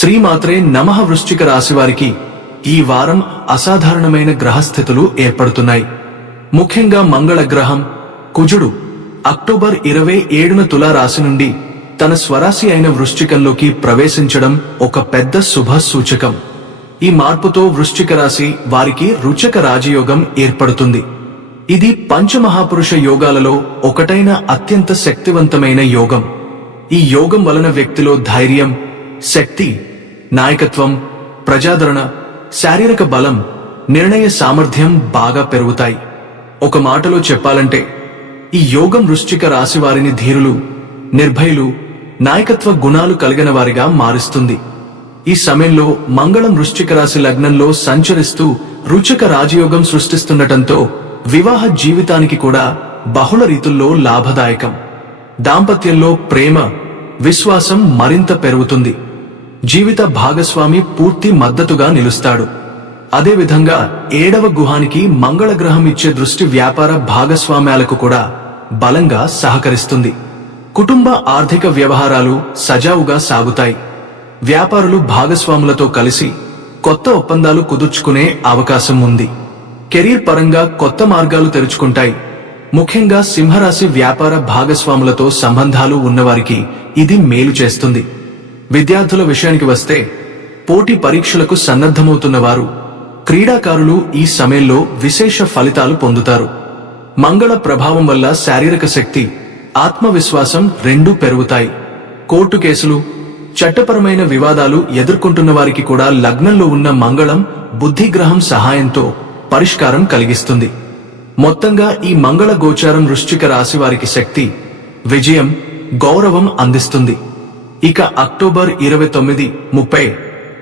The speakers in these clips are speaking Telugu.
శ్రీమాత్రే నమః. వృశ్చిక రాశి వారికి ఈ వారం అసాధారణమైన గ్రహస్థితులు ఏర్పడుతున్నాయి. ముఖ్యంగా మంగళ గ్రహం కుజుడు అక్టోబర్ 27న తులా రాశి నుండి తన స్వరాశి అయిన వృశ్చికంలోకి ప్రవేశించడం ఒక పెద్ద శుభ సూచకం. ఈ మార్పుతో వృశ్చిక రాశి వారికి రుచక రాజయోగం ఏర్పడుతుంది. ఇది పంచమహాపురుష యోగాలలో ఒకటైన అత్యంత శక్తివంతమైన యోగం. ఈ యోగం వలన వ్యక్తిలో ధైర్యం, శక్తి, నాయకత్వం, ప్రజాదరణ, శారీరక బలం, నిర్ణయ సామర్థ్యం బాగా పెరుగుతాయి. ఒక మాటలో చెప్పాలంటే ఈ యోగం వృశ్చిక రాశి వారిని ధీరులు, నిర్భయులు, నాయకత్వ గుణాలు కలిగిన వారిగా మారుస్తుంది. ఈ సమయంలో మంగళం వృశ్చిక రాశి లగ్నంలో సంచరిస్తూ రుచక రాజయోగం సృష్టిస్తుండటంతో వివాహ జీవితానికి కూడా బహుళ రీతుల్లో లాభదాయకం. దాంపత్యంలో ప్రేమ, విశ్వాసం మరింత పెరుగుతుంది. జీవిత భాగస్వామి పూర్తి మద్దతుగా నిలుస్తాడు. అదేవిధంగా 7వ గుహానికి మంగళగ్రహం ఇచ్చే దృష్టి వ్యాపార భాగస్వామ్యాలకు కూడా బలంగా సహకరిస్తుంది. కుటుంబ ఆర్థిక వ్యవహారాలు సజావుగా సాగుతాయి. వ్యాపారులు భాగస్వాములతో కలిసి కొత్త ఒప్పందాలు కుదుర్చుకునే అవకాశం ఉంది. కెరీర్ పరంగా కొత్త మార్గాలు తెరుచుకుంటాయి. ముఖ్యంగా సింహరాశి వ్యాపార భాగస్వాములతో సంబంధాలు ఉన్నవారికి ఇది మేలు చేస్తుంది. విద్యార్థుల విషయానికి వస్తే పోటీ పరీక్షలకు సన్నద్ధమవుతున్నవారు, క్రీడాకారులు ఈ సమయంలో విశేష ఫలితాలు పొందుతారు. మంగళ ప్రభావం వల్ల శారీరక శక్తి, ఆత్మవిశ్వాసం రెండూ పెరుగుతాయి. కోర్టు కేసులు, చట్టపరమైన వివాదాలు ఎదుర్కొంటున్న వారికి కూడా లగ్నంలో ఉన్న మంగళం బుద్ధిగ్రహం సహాయంతో పరిష్కారం కలిగిస్తుంది. మొత్తంగా ఈ మంగళ గోచారం వృశ్చిక రాశి వారికి శక్తి, విజయం, గౌరవం అందిస్తుంది. ఇక అక్టోబర్ 29, 30,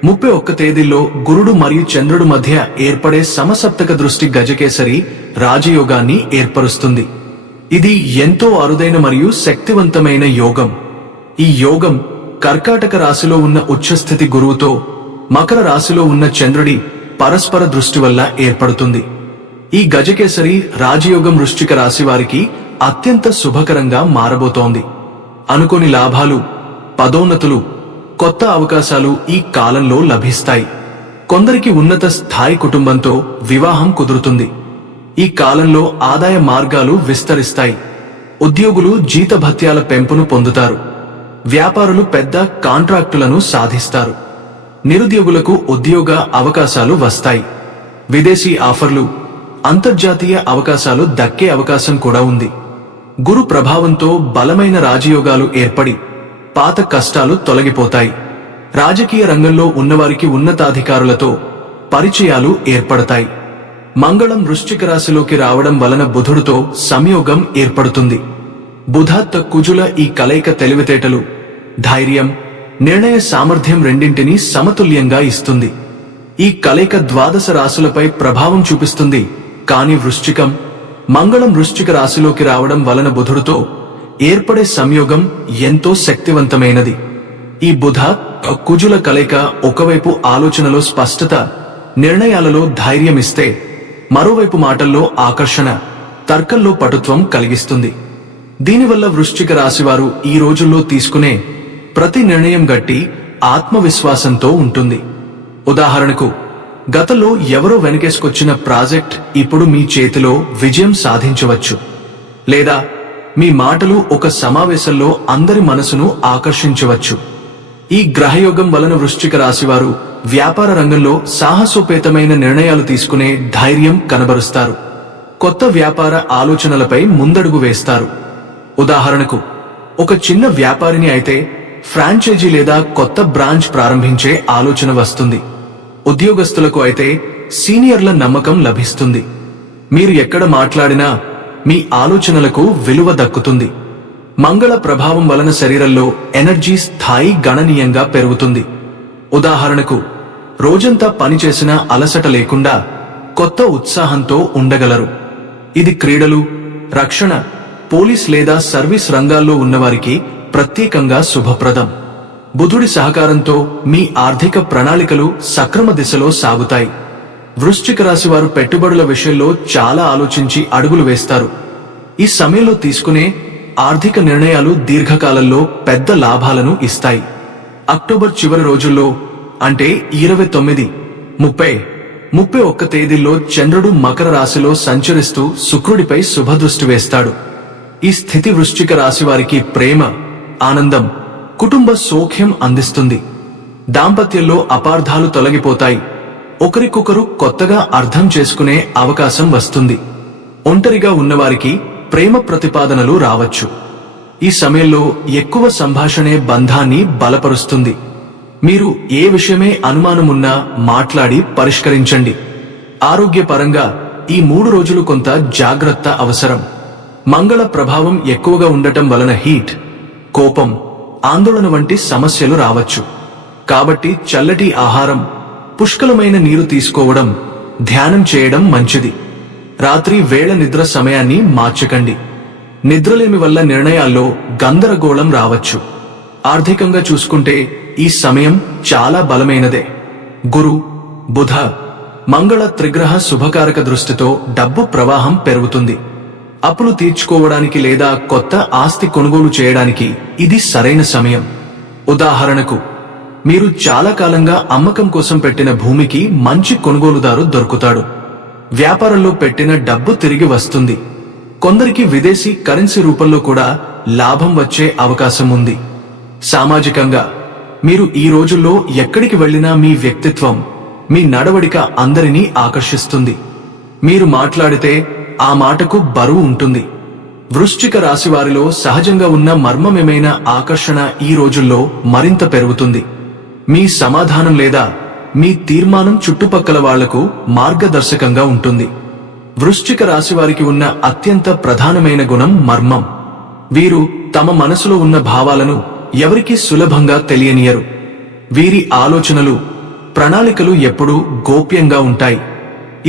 31 తేదీల్లో గురుడు మరియు చంద్రుడు మధ్య ఏర్పడే సమసప్తక దృష్టి గజకేసరి రాజయోగాన్ని ఏర్పరుస్తుంది. ఇది ఎంతో అరుదైన మరియు శక్తివంతమైన యోగం. ఈ యోగం కర్కాటక రాశిలో ఉన్న ఉచ్చస్థితి గురువుతో మకర రాశిలో ఉన్న చంద్రుడి పరస్పర దృష్టి వల్ల ఏర్పడుతుంది. ఈ గజకేసరి రాజయోగం వృశ్చిక రాశి వారికి అత్యంత శుభకరంగా మారబోతోంది. అనుకోని లాభాలు, పదోన్నతులు, కొత్త అవకాశాలు ఈ కాలంలో లభిస్తాయి. కొందరికి ఉన్నత స్థాయి కుటుంబంతో వివాహం కుదురుతుంది. ఈ కాలంలో ఆదాయ మార్గాలు విస్తరిస్తాయి. ఉద్యోగులు జీతభత్యాల పెంపును పొందుతారు. వ్యాపారులు పెద్ద కాంట్రాక్టులను సాధిస్తారు. నిరుద్యోగులకు ఉద్యోగ అవకాశాలు వస్తాయి. విదేశీ ఆఫర్లు, అంతర్జాతీయ అవకాశాలు దక్కే అవకాశం కూడా ఉంది. గురు ప్రభావంతో బలమైన రాజయోగాలు ఏర్పడి పాత కష్టాలు తొలగిపోతాయి. రాజకీయ రంగంలో ఉన్నవారికి ఉన్నతాధికారులతో పరిచయాలు ఏర్పడతాయి. మంగళం వృశ్చిక రాశిలోకి రావడం వలన బుధుడితో సంయోగం ఏర్పడుతుంది. బుధ కుజుల ఈ కలయిక తెలివితేటలు, ధైర్యం, నిర్ణయ సామర్థ్యం రెండింటినీ సమతుల్యంగా ఇస్తుంది. ఈ కలయిక ద్వాదశ రాశులపై ప్రభావం చూపిస్తుంది. కాని వృశ్చికం, మంగళం వృశ్చిక రాశిలోకి రావడం వలన బుధుడితో ఏర్పడే సంయోగం ఎంతో శక్తివంతమైనది. ఈ బుధ కుజుల కలయిక ఒకవైపు ఆలోచనలో స్పష్టత, నిర్ణయాలలో ధైర్యమిస్తే మరోవైపు మాటల్లో ఆకర్షణ, తర్కంలో పటుత్వం కలిగిస్తుంది. దీనివల్ల వృశ్చిక రాశివారు ఈ రోజుల్లో తీసుకునే ప్రతి నిర్ణయం గట్టి ఆత్మవిశ్వాసంతో ఉంటుంది. ఉదాహరణకు, గతంలో ఎవరో వెనకేసుకొచ్చిన ప్రాజెక్ట్ ఇప్పుడు మీ చేతిలో విజయం సాధించవచ్చు. లేదా మీ మాటలు ఒక సమావేశంలో అందరి మనసును ఆకర్షించవచ్చు. ఈ గ్రహయోగం వలన వృశ్చిక రాశివారు వ్యాపార రంగంలో సాహసోపేతమైన నిర్ణయాలు తీసుకునే ధైర్యం కనబరుస్తారు. కొత్త వ్యాపార ఆలోచనలపై ముందడుగు వేస్తారు. ఉదాహరణకు, ఒక చిన్న వ్యాపారిని అయితే ఫ్రాంచైజీ లేదా కొత్త బ్రాంచ్ ప్రారంభించే ఆలోచన వస్తుంది. ఉద్యోగస్తులకు అయితే సీనియర్ల నమ్మకం లభిస్తుంది. మీరు ఎక్కడ మాట్లాడినా మీ ఆలోచనలకు విలువ దక్కుతుంది. మంగళ ప్రభావం వలన శరీరంలో ఎనర్జీ స్థాయి గణనీయంగా పెరుగుతుంది. ఉదాహరణకు, రోజంతా పనిచేసినా అలసట లేకుండా కొత్త ఉత్సాహంతో ఉండగలరు. ఇది క్రీడలు, రక్షణ, పోలీస్ లేదా సర్వీస్ రంగాల్లో ఉన్నవారికి ప్రత్యేకంగా శుభప్రదం. బుధుడి సహకారంతో మీ ఆర్థిక ప్రణాళికలు సక్రమ దిశలో సాగుతాయి. వృశ్చిక రాశి వారు పెట్టుబడుల విషయంలో చాలా ఆలోచించి అడుగులు వేస్తారు. ఈ సమయంలో తీసుకునే ఆర్థిక నిర్ణయాలు దీర్ఘకాలంలో పెద్ద లాభాలను ఇస్తాయి. అక్టోబర్ చివరి రోజుల్లో అంటే 29, 30, 31 తేదీల్లో చంద్రుడు మకర రాశిలో సంచరిస్తూ శుక్రుడిపై శుభదృష్టి వేస్తాడు. ఈ స్థితి వృశ్చిక రాశి వారికి ప్రేమ, ఆనందం, కుటుంబ సౌఖ్యం అందిస్తుంది. దాంపత్యంలో అపార్థాలు తొలగిపోతాయి. ఒకరికొకరు కొత్తగా అర్థం చేసుకునే అవకాశం వస్తుంది. ఒంటరిగా ఉన్నవారికి ప్రేమ ప్రతిపాదనలు రావచ్చు. ఈ సమయంలో ఎక్కువ సంభాషణే బంధాన్ని బలపరుస్తుంది. మీరు ఏ విషయమే అనుమానమున్నా మాట్లాడి పరిష్కరించండి. ఆరోగ్యపరంగా ఈ 3 రోజులు కొంత జాగ్రత్త అవసరం. మంగళ ప్రభావం ఎక్కువగా ఉండటం వలన హీట్, కోపం, ఆందోళన వంటి సమస్యలు రావచ్చు. కాబట్టి చల్లటి ఆహారం, పుష్కలమైన నీరు తీసుకోవడం, ధ్యానం చేయడం మంచిది. రాత్రి వేళ నిద్ర సమయాన్ని మార్చకండి. నిద్రలేమి వల్ల నిర్ణయాల్లో గందరగోళం రావచ్చు. ఆర్థికంగా చూసుకుంటే ఈ సమయం చాలా బలమైనదే. గురు, బుధ, మంగళ త్రిగ్రహ శుభకారక దృష్టితో డబ్బు ప్రవాహం పెరుగుతుంది. అప్పులు తీర్చుకోవడానికి లేదా కొత్త ఆస్తి కొనుగోలు చేయడానికి ఇది సరైన సమయం. ఉదాహరణకు, మీరు చాలా కాలంగా అమ్మకం కోసం పెట్టిన భూమికి మంచి కొనుగోలుదారు దొరుకుతాడు. వ్యాపారంలో పెట్టిన డబ్బు తిరిగి వస్తుంది. కొందరికి విదేశీ కరెన్సీ రూపంలో కూడా లాభం వచ్చే అవకాశం ఉంది. సామాజికంగా మీరు ఈ రోజుల్లో ఎక్కడికి వెళ్లినా మీ వ్యక్తిత్వం, మీ నడవడిక అందరినీ ఆకర్షిస్తుంది. మీరు మాట్లాడితే ఆ మాటకు బరువు ఉంటుంది. వృశ్చిక రాశి వారిలో సహజంగా ఉన్న మర్మమేమైన ఆకర్షణ ఈ రోజుల్లో మరింత పెరుగుతుంది. మీ సమాధానం లేదా మీ తీర్మానం చుట్టుపక్కల వాళ్లకు మార్గదర్శకంగా ఉంటుంది. వృశ్చిక రాశి వారికి ఉన్న అత్యంత ప్రధానమైన గుణం మర్మం. వీరు తమ మనసులో ఉన్న భావాలను ఎవరికీ సులభంగా తెలియనియరు. వీరి ఆలోచనలు, ప్రణాళికలు ఎప్పుడూ గోప్యంగా ఉంటాయి.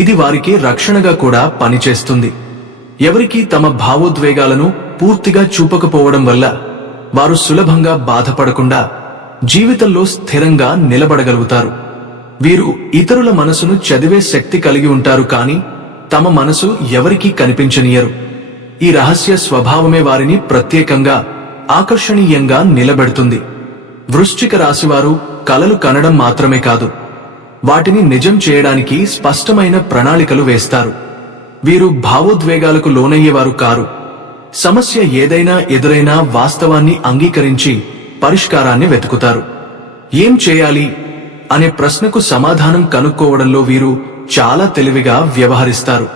ఇది వారికి రక్షణగా కూడా పనిచేస్తుంది. ఎవరికీ తమ భావోద్వేగాలను పూర్తిగా చూపకపోవడం వల్ల వారు సులభంగా బాధపడకుండా జీవితంలో స్థిరంగా నిలబడగలుగుతారు. వీరు ఇతరుల మనసును చదివే శక్తి కలిగి ఉంటారు, కానీ తమ మనసు ఎవరికీ కనిపించనియరు. ఈ రహస్య స్వభావమే వారిని ప్రత్యేకంగా, ఆకర్షణీయంగా నిలబెడుతుంది. వృశ్చిక రాశివారు కలలు కనడం మాత్రమే కాదు, వాటిని నిజం చేయడానికి స్పష్టమైన ప్రణాళికలు వేస్తారు. వీరు భావోద్వేగాలకు లోనయ్యేవారు కారు. సమస్య ఏదైనా ఎదురైనా వాస్తవాన్ని అంగీకరించి పరిష్కారాన్ని వెతుకుతారు. ఏం చేయాలి అనే ప్రశ్నకు సమాధానం కనుక్కోవడంలో వీరు చాలా తెలివిగా వ్యవహరిస్తారు.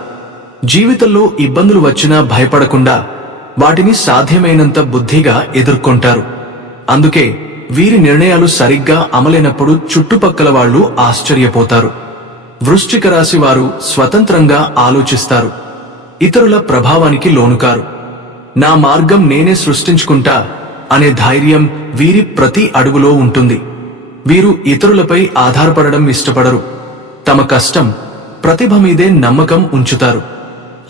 జీవితంలో ఇబ్బందులు వచ్చినా భయపడకుండా వాటిని సాధ్యమైనంత బుద్ధిగా ఎదుర్కొంటారు. అందుకే వీరి నిర్ణయాలు సరిగ్గా అమలైనప్పుడు చుట్టుపక్కల వాళ్లు ఆశ్చర్యపోతారు. వృశ్చిక రాశి వారు స్వతంత్రంగా ఆలోచిస్తారు. ఇతరుల ప్రభావానికి లోనుకారు. నా మార్గం నేనే సృష్టించుకుంటా అనే ధైర్యం వీరి ప్రతి అడుగులో ఉంటుంది. వీరు ఇతరులపై ఆధారపడడం ఇష్టపడరు. తమ కష్టం, ప్రతిభ మీదే నమ్మకం ఉంచుతారు.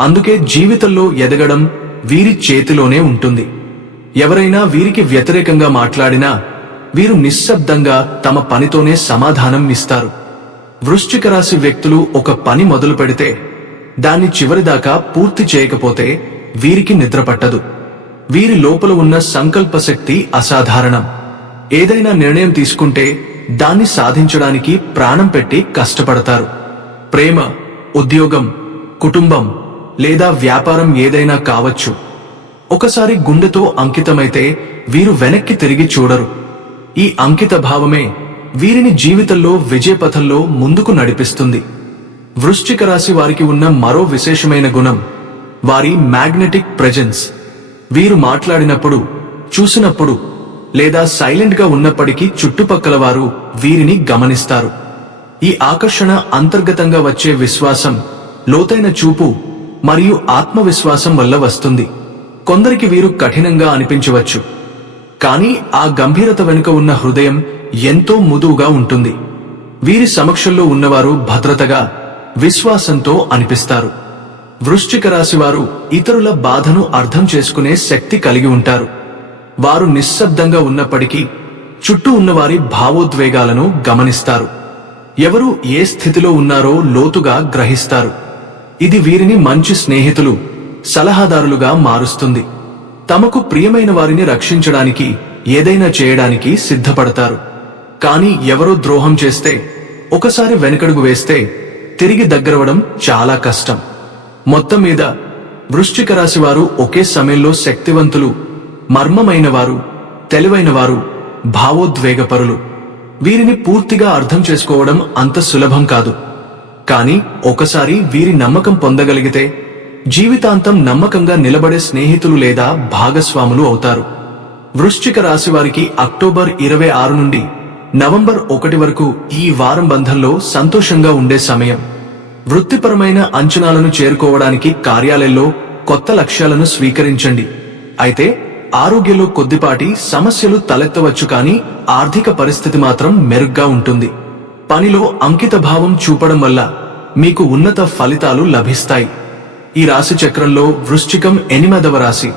అందుకే జీవితంలో ఎదగడం వీరి చేతిలోనే ఉంటుంది. ఎవరైనా వీరికి వ్యతిరేకంగా మాట్లాడినా వీరు నిశ్శబ్దంగా తమ పనితోనే సమాధానం ఇస్తారు. వృశ్చిక రాశి వ్యక్తులు ఒక పని మొదలు పెడితే దాన్ని చివరిదాకా పూర్తి చేయకపోతే వీరికి నిద్ర పట్టదు. వీరి లోపల ఉన్న సంకల్ప శక్తి అసాధారణం. ఏదైనా నిర్ణయం తీసుకుంటే దాన్ని సాధించడానికి ప్రాణం పెట్టి కష్టపడతారు. ప్రేమ, ఉద్యోగం, కుటుంబం లేదా వ్యాపారం ఏదైనా కావచ్చు. ఒకసారి గుండెతో అంకితమైతే వీరు వెనక్కి తిరిగి చూడరు. ఈ అంకిత భావమే వీరిని జీవితంలో విజయపథంలో ముందుకు నడిపిస్తుంది. వృశ్చిక రాశి వారికి ఉన్న మరో విశేషమైన గుణం వారి మ్యాగ్నెటిక్ ప్రెజెన్స్. వీరు మాట్లాడినప్పుడు, చూసినప్పుడు లేదా సైలెంట్ గా ఉన్నప్పటికీ చుట్టుపక్కల వారు వీరిని గమనిస్తారు. ఈ ఆకర్షణ అంతర్గతంగా వచ్చే విశ్వాసం, లోతైన చూపు మరియు ఆత్మవిశ్వాసం వల్ల వస్తుంది. కొందరికి వీరు కఠినంగా అనిపించవచ్చు, కానీ ఆ గంభీరత వెనుక ఉన్న హృదయం ఎంతో మృదువుగా ఉంటుంది. వీరి సమక్షంలో ఉన్నవారు భద్రతగా, విశ్వాసంతో అనిపిస్తారు. వృశ్చిక రాశి వారు ఇతరుల బాధను అర్థం చేసుకునే శక్తి కలిగి ఉంటారు. వారు నిశ్శబ్దంగా ఉన్నప్పటికీ చుట్టూ ఉన్నవారి భావోద్వేగాలను గమనిస్తారు. ఎవరు ఏ స్థితిలో ఉన్నారో లోతుగా గ్రహిస్తారు. ఇది వీరిని మంచి స్నేహితులు, సలహాదారులుగా మారుస్తుంది. తమకు ప్రియమైన వారిని రక్షించడానికి ఏదైనా చేయడానికి సిద్ధపడతారు. కానీ ఎవరో ద్రోహం చేస్తే, ఒకసారి వెనకడుగు వేస్తే తిరిగి దగ్గరవడం చాలా కష్టం. మొత్తం మీద వృశ్చిక రాశి వారు ఒకే సమయంలో శక్తివంతులు, మర్మమైనవారు, తెలివైనవారు, భావోద్వేగపరులు. వీరిని పూర్తిగా అర్థం చేసుకోవడం అంత సులభం కాదు. కానీ ఒకసారి వీరి నమ్మకం పొందగలిగితే జీవితాంతం నమ్మకంగా నిలబడే స్నేహితులు లేదా భాగస్వాములు అవుతారు. వృశ్చిక రాశి వారికి అక్టోబర్ 26 నుండి నవంబర్ 1 వరకు ఈ వారం బంధంలో సంతోషంగా ఉండే సమయం. వృత్తిపరమైన అంచనాలను చేరుకోవడానికి కార్యాలయంలో కొత్త లక్ష్యాలను స్వీకరించండి. అయితే ఆరోగ్యంలో కొద్దిపాటి సమస్యలు తలెత్తవచ్చు, కానీ ఆర్థిక పరిస్థితి మాత్రం మెరుగ్గా ఉంటుంది. పనిలో అంకితభావం చూపడం వల్ల మీకు ఉన్నత ఫలితాలు లభిస్తాయి. ఈ రాశి చక్రంలో వృశ్చికం 8వ రాశి.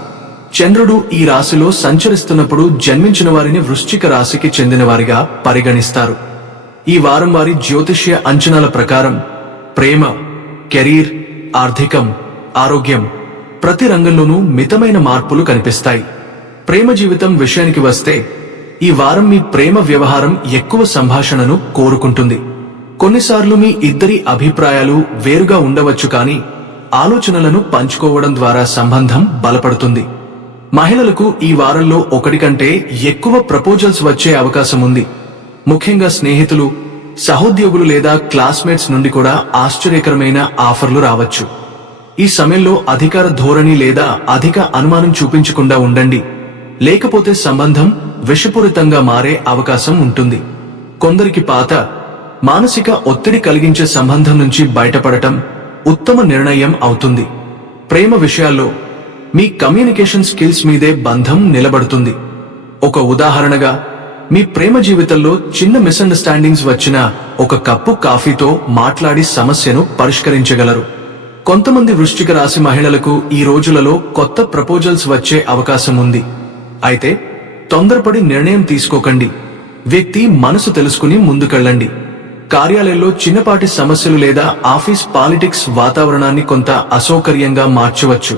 చంద్రుడు ఈ రాశిలో సంచరిస్తున్నప్పుడు జన్మించిన వారిని వృశ్చిక రాశికి చెందినవారిగా పరిగణిస్తారు. ఈ వారం వారి జ్యోతిష్య అంచనాల ప్రకారం ప్రేమ, కెరీర్, ఆర్థికం, ఆరోగ్యం ప్రతి రంగంలోనూ మితమైన మార్పులు కనిపిస్తాయి. ప్రేమ జీవితం విషయానికి వస్తే ఈ వారం మీ ప్రేమ వ్యవహారం ఎక్కువ సంభాషణను కోరుకుంటుంది. కొన్నిసార్లు మీ ఇద్దరి అభిప్రాయాలు వేరుగా ఉండవచ్చు, కానీ ఆలోచనలను పంచుకోవడం ద్వారా సంబంధం బలపడుతుంది. మహిళలకు ఈ వారంలో ఒకటి కంటే ఎక్కువ ప్రపోజల్స్ వచ్చే అవకాశం ఉంది. ముఖ్యంగా స్నేహితులు, సహోద్యోగులు లేదా క్లాస్మేట్స్ నుండి కూడా ఆశ్చర్యకరమైన ఆఫర్లు రావచ్చు. ఈ సమయంలో అధికార ధోరణి లేదా అధిక అనుమానం చూపించకుండా ఉండండి, లేకపోతే సంబంధం విషపూరితంగా మారే అవకాశం ఉంటుంది. కొందరికి పాత మానసిక ఒత్తిడి కలిగించే సంబంధం నుంచి బయటపడటం ఉత్తమ నిర్ణయం అవుతుంది. ప్రేమ విషయాల్లో మీ కమ్యూనికేషన్ స్కిల్స్ మీదే బంధం నిలబడుతుంది. ఒక ఉదాహరణగా, మీ ప్రేమ జీవితంలో చిన్న మిస్అండర్స్టాండింగ్స్ వచ్చినా ఒక కప్పు కాఫీతో మాట్లాడి సమస్యను పరిష్కరించగలరు. కొంతమంది వృశ్చిక రాశి మహిళలకు ఈ రోజులలో కొత్త ప్రపోజల్స్ వచ్చే అవకాశం ఉంది. అయితే తొందరపడి నిర్ణయం తీసుకోకండి. వ్యక్తి మనసు తెలుసుకుని ముందుకెళ్ళండి. కార్యాలయంలో చిన్నపాటి సమస్యలు లేదా ఆఫీస్ పాలిటిక్స్ వాతావరణాన్ని కొంత అసౌకర్యంగా మార్చవచ్చు.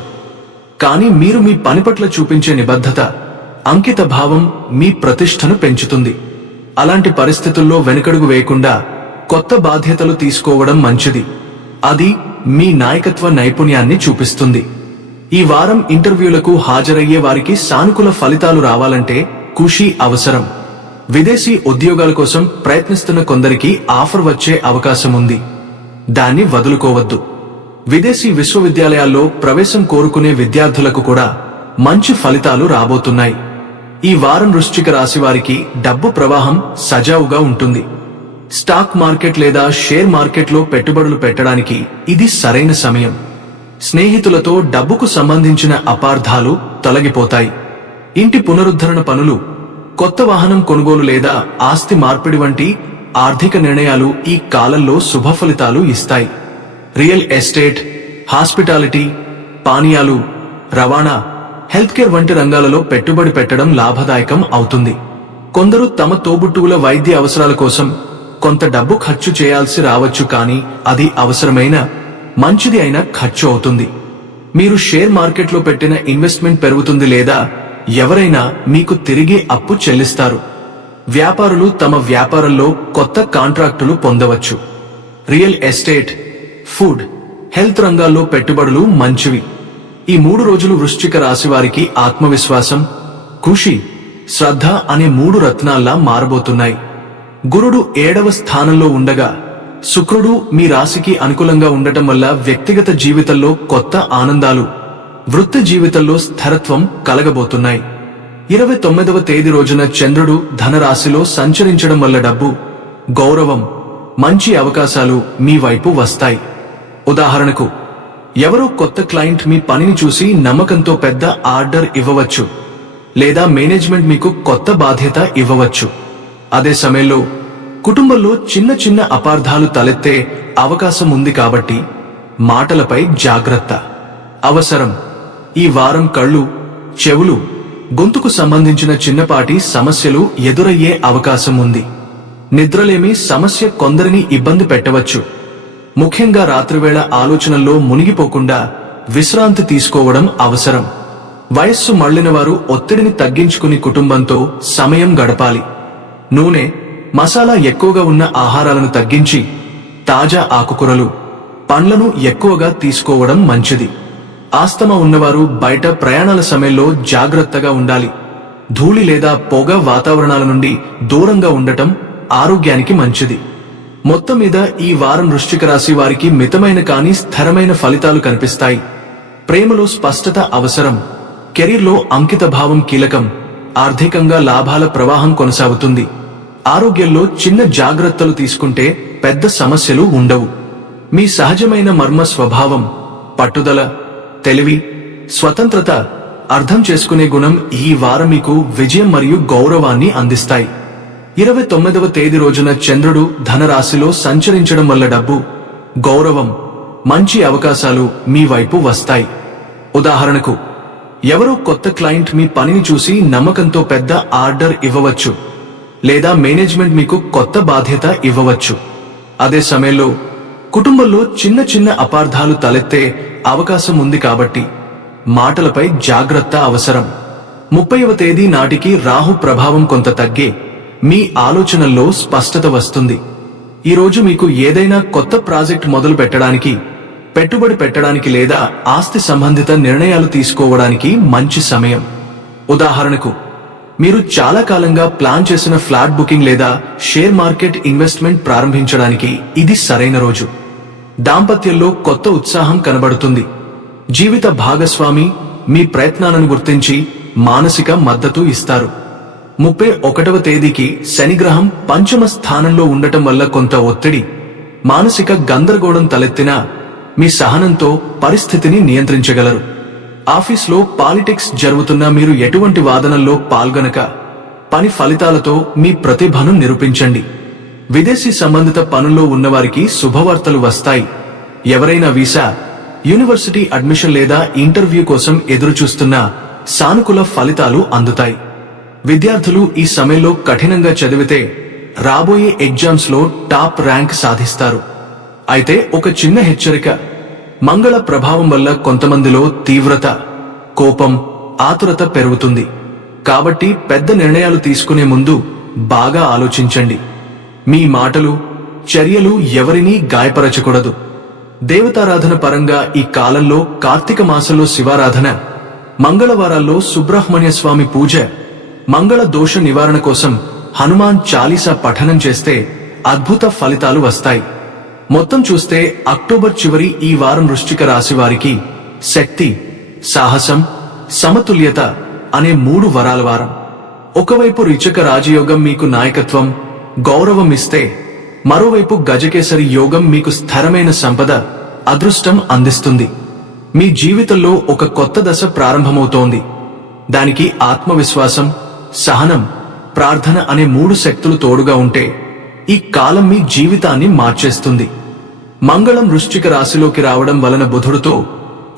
కానీ మీరు మీ పని పట్ల చూపించే నిబద్ధత, అంకిత భావం మీ ప్రతిష్టను పెంచుతుంది. అలాంటి పరిస్థితుల్లో వెనుకడుగు వేయకుండా కొత్త బాధ్యతలు తీసుకోవడం మంచిది. అది మీ నాయకత్వ నైపుణ్యాన్ని చూపిస్తుంది. ఈ వారం ఇంటర్వ్యూలకు హాజరయ్యే వారికి సానుకూల ఫలితాలు రావాలంటే కృషి అవసరం. విదేశీ ఉద్యోగాల కోసం ప్రయత్నిస్తున్న కొందరికి ఆఫర్ వచ్చే అవకాశం ఉంది. దాన్ని వదులుకోవద్దు. విదేశీ విశ్వవిద్యాలయాల్లో ప్రవేశం కోరుకునే విద్యార్థులకు కూడా మంచి ఫలితాలు రాబోతున్నాయి. ఈ వారం వృశ్చిక రాశి వారికి డబ్బు ప్రవాహం సజావుగా ఉంటుంది. స్టాక్ మార్కెట్ లేదా షేర్ మార్కెట్లో పెట్టుబడులు పెట్టడానికి ఇది సరైన సమయం. స్నేహితులతో డబ్బుకు సంబంధించిన అపార్థాలు తొలగిపోతాయి. ఇంటి పునరుద్ధరణ పనులు, కొత్త వాహనం కొనుగోలు లేదా ఆస్తి మార్పిడి వంటి ఆర్థిక నిర్ణయాలు ఈ కాలంలో శుభ ఫలితాలు ఇస్తాయి. రియల్ ఎస్టేట్, హాస్పిటాలిటీ, పానీయాలు, రవాణా, హెల్త్ కేర్ వంటి రంగాలలో పెట్టుబడి పెట్టడం లాభదాయకం అవుతుంది. కొందరు తమ తోబుట్టువుల వైద్య అవసరాల కోసం కొంత డబ్బు ఖర్చు చేయాల్సి రావచ్చు, కానీ అది అవసరమైన మంచిది అయిన ఖర్చు అవుతుంది. మీరు షేర్ మార్కెట్లో పెట్టిన ఇన్వెస్ట్మెంట్ పెరుగుతుంది లేదా ఎవరైనా మీకు తిరిగి అప్పు చెల్లిస్తారు. వ్యాపారులు తమ వ్యాపారంలో కొత్త కాంట్రాక్టులు పొందవచ్చు. రియల్ ఎస్టేట్, ఫుడ్, హెల్త్ రంగాల్లో పెట్టుబడులు మంచివి. ఈ 3 రోజులు వృశ్చిక రాశి వారికి ఆత్మవిశ్వాసం, కృషి, శ్రద్ధ అనే 3 రత్నాల్లా మారబోతున్నాయి. గురుడు 7వ స్థానంలో ఉండగా శుక్రుడు మీ రాశికి అనుకూలంగా ఉండటం వల్ల వ్యక్తిగత జీవితంలో కొత్త ఆనందాలు, వృత్తి జీవితంలో స్థిరత్వం కలగబోతున్నాయి. 29వ తేదీ రోజున చంద్రుడు ధనరాశిలో సంచరించడం వల్ల డబ్బు, గౌరవం, మంచి అవకాశాలు మీ వైపు వస్తాయి. ఉదాహరణకు, ఎవరో కొత్త క్లయింట్ మీ పనిని చూసి నమ్మకంతో పెద్ద ఆర్డర్ ఇవ్వవచ్చు, లేదా మేనేజ్మెంట్ మీకు కొత్త బాధ్యత ఇవ్వవచ్చు. అదే సమయంలో కుటుంబంలో చిన్న చిన్న అపార్థాలు తలెత్తే అవకాశం ఉంది, కాబట్టి మాటలపై జాగ్రత్త అవసరం. ఈ వారం కళ్ళు, చెవులు, గొంతుకు సంబంధించిన చిన్నపాటి సమస్యలు ఎదురయ్యే అవకాశం ఉంది. నిద్రలేమి సమస్య కొందరిని ఇబ్బంది పెట్టవచ్చు. ముఖ్యంగా రాత్రివేళ ఆలోచనల్లో మునిగిపోకుండా విశ్రాంతి తీసుకోవడం అవసరం. వయస్సు మళ్లిన వారు ఒత్తిడిని తగ్గించుకుని కుటుంబంతో సమయం గడపాలి. నూనె, మసాలా ఎక్కువగా ఉన్న ఆహారాలను తగ్గించి తాజా ఆకుకూరలు, పండ్లను ఎక్కువగా తీసుకోవడం మంచిది. ఆస్తమా ఉన్నవారు బయట ప్రయాణాల సమయంలో జాగ్రత్తగా ఉండాలి. ధూళి లేదా పొగ వాతావరణాల నుండి దూరంగా ఉండటం ఆరోగ్యానికి మంచిది. మొత్తం మీద ఈ వారం వృశ్చిక రాశి వారికి మితమైన కానీ స్థిరమైన ఫలితాలు కనిపిస్తాయి. ప్రేమలో స్పష్టత అవసరం, కెరీర్లో అంకిత భావం కీలకం, ఆర్థికంగా లాభాల ప్రవాహం కొనసాగుతుంది. ఆరోగ్యంలో చిన్న జాగ్రత్తలు తీసుకుంటే పెద్ద సమస్యలు ఉండవు. మీ సహజమైన మర్మ స్వభావం, పట్టుదల, తెలివి, స్వతంత్రత, అర్థం చేసుకునే గుణం ఈ వారం మీకు విజయం మరియు గౌరవాన్ని అందిస్తాయి. 29వ తేదీ రోజున చంద్రుడు ధనరాశిలో సంచరించడం వల్ల డబ్బు, గౌరవం, మంచి అవకాశాలు మీ వైపు వస్తాయి. ఉదాహరణకు, ఎవరో కొత్త క్లయింట్ మీ పనిని చూసి నమ్మకంతో పెద్ద ఆర్డర్ ఇవ్వవచ్చు, లేదా మేనేజ్మెంట్ మీకు కొత్త బాధ్యత ఇవ్వవచ్చు. అదే సమయంలో కుటుంబంలో చిన్న చిన్న అపార్థాలు తలెత్తే అవకాశం ఉంది కాబట్టి మాటలపై జాగ్రత్త అవసరం. 30వ తేదీ నాటికి రాహు ప్రభావం కొంత తగ్గే మీ ఆలోచనల్లో స్పష్టత వస్తుంది. ఈ రోజు మీకు ఏదైనా కొత్త ప్రాజెక్ట్ మొదలు పెట్టడానికి, పెట్టుబడి పెట్టడానికి లేదా ఆస్తి సంబంధిత నిర్ణయాలు తీసుకోవడానికి మంచి సమయం. ఉదాహరణకు, మీరు చాలా కాలంగా ప్లాన్ చేసిన ఫ్లాట్ బుకింగ్ లేదా షేర్ మార్కెట్ ఇన్వెస్ట్మెంట్ ప్రారంభించడానికి ఇది సరైన రోజు. దాంపత్యంలో కొత్త ఉత్సాహం కనబడుతుంది. జీవిత భాగస్వామి మీ ప్రయత్నాలను గుర్తించి మానసిక మద్దతు ఇస్తారు. 31వ తేదీకి శనిగ్రహం పంచమ స్థానంలో ఉండటం వల్ల కొంత ఒత్తిడి, మానసిక గందరగోళం తలెత్తినా మీ సహనంతో పరిస్థితిని నియంత్రించగలరు. ఆఫీస్లో పాలిటిక్స్ జరుగుతున్నా మీరు ఎటువంటి వాదనల్లో పాల్గొనక పని ఫలితాలతో మీ ప్రతిభను నిరూపించండి. విదేశీ సంబంధిత పనుల్లో ఉన్నవారికి శుభవార్తలు వస్తాయి. ఎవరైనా వీసా, యూనివర్సిటీ అడ్మిషన్ లేదా ఇంటర్వ్యూ కోసం ఎదురుచూస్తున్నా సానుకూల ఫలితాలు అందుతాయి. విద్యార్థులు ఈ సమయంలో కఠినంగా చదివితే రాబోయే ఎగ్జామ్స్ లో టాప్ ర్యాంక్ సాధిస్తారు. అయితే ఒక చిన్న హెచ్చరిక, మంగళ ప్రభావం వల్ల కొంతమందిలో తీవ్రత, కోపం, ఆతురత పెరుగుతుంది. కాబట్టి పెద్ద నిర్ణయాలు తీసుకునే ముందు బాగా ఆలోచించండి. మీ మాటలు, చర్యలు ఎవరినీ గాయపరచకూడదు. దేవతారాధన పరంగా ఈ కాలంలో కార్తీక మాసంలో శివారాధన, మంగళవారాల్లో సుబ్రహ్మణ్య స్వామి పూజ, మంగళ దోష నివారణ కోసం హనుమాన్ చాలీసా పఠనం చేస్తే అద్భుత ఫలితాలు వస్తాయి. మొత్తం చూస్తే అక్టోబర్ చివరి ఈ వారం వృశ్చిక రాశి వారికి శక్తి, సాహసం, సమతుల్యత అనే 3 వరాల వారం. ఒకవైపు రిచక రాజయోగం మీకు నాయకత్వం, గౌరవం ఇస్తే, మరోవైపు గజకేసరి యోగం మీకు స్థిరమైన సంపద, అదృష్టం అందిస్తుంది. మీ జీవితంలో ఒక కొత్త దశ ప్రారంభమవుతోంది. దానికి ఆత్మవిశ్వాసం, సహనం, ప్రార్థన అనే 3 శక్తులు తోడుగా ఉంటే ఈ కాలం మీ జీవితాన్ని మార్చేస్తుంది. మంగళం వృశ్చిక రాశిలోకి రావడం వలన బుధుడితో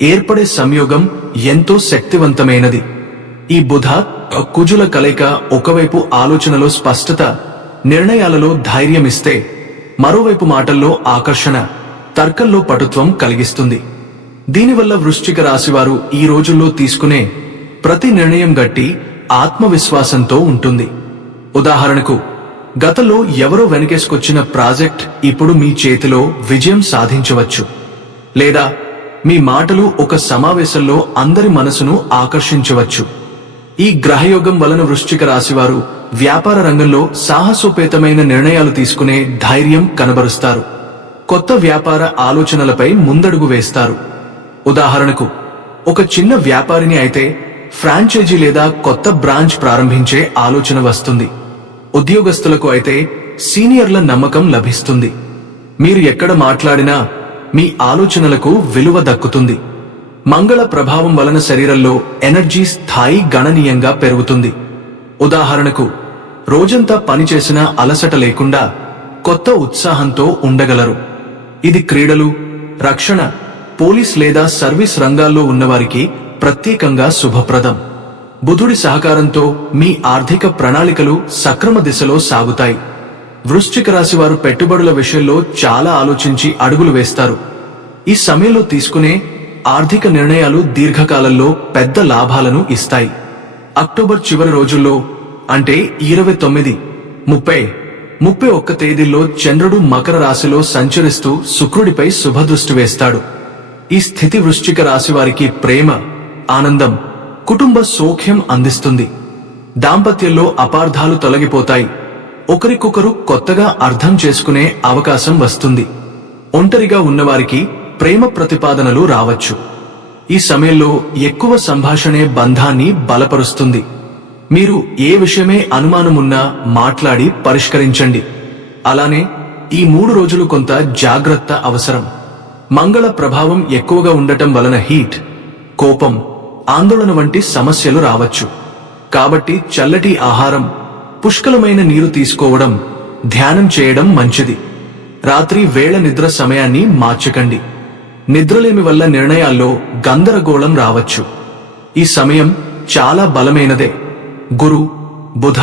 ఏర్పడే సంయోగం ఎంతో శక్తివంతమైనది. ఈ బుధ కుజుల కలయిక ఒకవైపు ఆలోచనలో స్పష్టత, నిర్ణయాలలో ధైర్యం ఇస్తే, మరోవైపు మాటల్లో ఆకర్షణ, తర్కంలో పటుత్వం కలిగిస్తుంది. దీనివల్ల వృశ్చిక రాశివారు ఈ రోజుల్లో తీసుకునే ప్రతి నిర్ణయం గట్టి ఆత్మవిశ్వాసంతో ఉంటుంది. ఉదాహరణకు, గతంలో ఎవరో వెనకేసుకొచ్చిన ప్రాజెక్ట్ ఇప్పుడు మీ చేతిలో విజయం సాధించవచ్చు. లేదా మీ మాటలు ఒక సమావేశంలో అందరి మనసును ఆకర్షించవచ్చు. ఈ గ్రహయోగం వలన వృశ్చిక రాశివారు వ్యాపార రంగంలో సాహసోపేతమైన నిర్ణయాలు తీసుకునే ధైర్యం కనబరుస్తారు. కొత్త వ్యాపార ఆలోచనలపై ముందడుగు వేస్తారు. ఉదాహరణకు, ఒక చిన్న వ్యాపారిని అయితే ఫ్రాంచైజీ లేదా కొత్త బ్రాంచ్ ప్రారంభించే ఆలోచన వస్తుంది. ఉద్యోగస్తులకు అయితే సీనియర్ల నమ్మకం లభిస్తుంది. మీరు ఎక్కడ మాట్లాడినా మీ ఆలోచనలకు విలువ దక్కుతుంది. మంగళ ప్రభావం వలన శరీరంలో ఎనర్జీ స్థాయి గణనీయంగా పెరుగుతుంది. ఉదాహరణకు, రోజంతా పనిచేసినా అలసట లేకుండా కొత్త ఉత్సాహంతో ఉండగలరు. ఇది క్రీడలు, రక్షణ, పోలీస్ లేదా సర్వీస్ రంగాల్లో ఉన్నవారికి ప్రత్యేకంగా శుభప్రదం. బుధుడి సహకారంతో మీ ఆర్థిక ప్రణాళికలు సక్రమ దిశలో సాగుతాయి. వృశ్చిక రాశి వారు పెట్టుబడుల విషయంలో చాలా ఆలోచించి అడుగులు వేస్తారు. ఈ సమయంలో తీసుకునే ఆర్థిక నిర్ణయాలు దీర్ఘకాలంలో పెద్ద లాభాలను ఇస్తాయి. అక్టోబర్ చివరి రోజుల్లో అంటే 29, 30, 31 తేదీల్లో చంద్రుడు మకర రాశిలో సంచరిస్తూ శుక్రుడిపై శుభదృష్టి వేస్తాడు. ఈ స్థితి వృశ్చిక రాశి వారికి ప్రేమ, ఆనందం, కుటుంబ సౌఖ్యం అందిస్తుంది. దాంపత్యంలో అపార్థాలు తొలగిపోతాయి. ఒకరికొకరు కొత్తగా అర్థం చేసుకునే అవకాశం వస్తుంది. ఒంటరిగా ఉన్నవారికి ప్రేమ ప్రతిపాదనలు రావచ్చు. ఈ సమయంలో ఎక్కువ సంభాషణే బంధాన్ని బలపరుస్తుంది. మీరు ఏ విషయమే అనుమానమున్నా మాట్లాడి పరిష్కరించండి. అలానే ఈ 3 రోజులు కొంత జాగ్రత్త అవసరం. మంగళ ప్రభావం ఎక్కువగా ఉండటం వలన హీట్, కోపం, ఆందోళన వంటి సమస్యలు రావచ్చు. కాబట్టి చల్లటి ఆహారం, పుష్కలమైన నీరు తీసుకోవడం, ధ్యానం చేయడం మంచిది. రాత్రి వేళ నిద్ర సమయాన్ని మార్చకండి. నిద్రలేమి వల్ల నిర్ణయాల్లో గందరగోళం రావచ్చు. ఈ సమయం చాలా బలమైనదే. గురు, బుధ,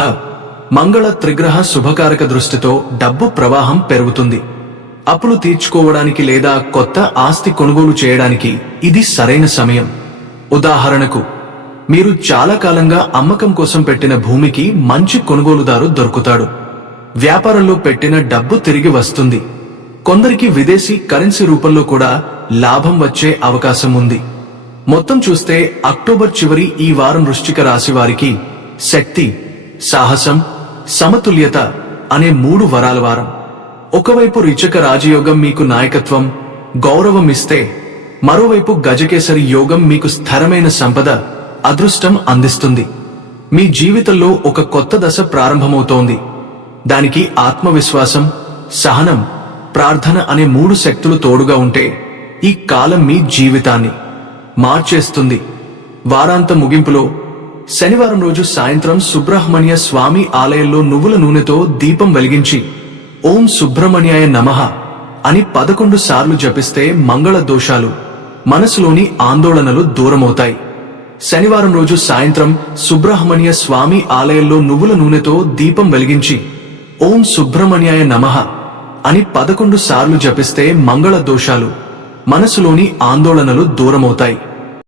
మంగళ త్రిగ్రహ శుభకారక దృష్టితో డబ్బు ప్రవాహం పెరుగుతుంది. అప్పులు తీర్చుకోవడానికి లేదా కొత్త ఆస్తి కొనుగోలు చేయడానికి ఇది సరైన సమయం. ఉదాహరణకు, మీరు చాలా కాలంగా అమ్మకం కోసం పెట్టిన భూమికి మంచి కొనుగోలుదారు దొరుకుతాడు. వ్యాపారంలో పెట్టిన డబ్బు తిరిగి వస్తుంది. కొందరికి విదేశీ కరెన్సీ రూపంలో కూడా లాభం వచ్చే అవకాశం ఉంది. మొత్తం చూస్తే అక్టోబర్ చివరి ఈ వారం వృశ్చిక రాశి వారికి శక్తి, సాహసం, సమతుల్యత అనే 3 వరాల వారం. ఒకవైపు రిచక రాజయోగం మీకు నాయకత్వం, గౌరవం ఇస్తే, మరోవైపు గజకేసరి యోగం మీకు స్థిరమైన సంపద, అదృష్టం అందిస్తుంది. మీ జీవితంలో ఒక కొత్త దశ ప్రారంభమవుతోంది. దానికి ఆత్మవిశ్వాసం, సహనం, ప్రార్థన అనే 3 శక్తులు తోడుగా ఉంటే ఈ కాలం మీ జీవితాన్ని మార్చేస్తుంది. వారాంత ముగింపులో శనివారం రోజు సాయంత్రం సుబ్రహ్మణ్య స్వామి ఆలయంలో నువ్వుల నూనెతో దీపం వెలిగించి ఓం సుబ్రహ్మణ్యాయ నమః అని 11 సార్లు జపిస్తే మంగళ దోషాలు, మనసులోని ఆందోళనలు దూరమవుతాయి. శనివారం రోజు సాయంత్రం సుబ్రహ్మణ్య స్వామి ఆలయంలో నువ్వుల నూనెతో దీపం వెలిగించి ఓం సుబ్రహ్మణ్యాయ నమః అని 11 సార్లు జపిస్తే మంగళ దోషాలు, మనసులోని ఆందోళనలు దూరమవుతాయి.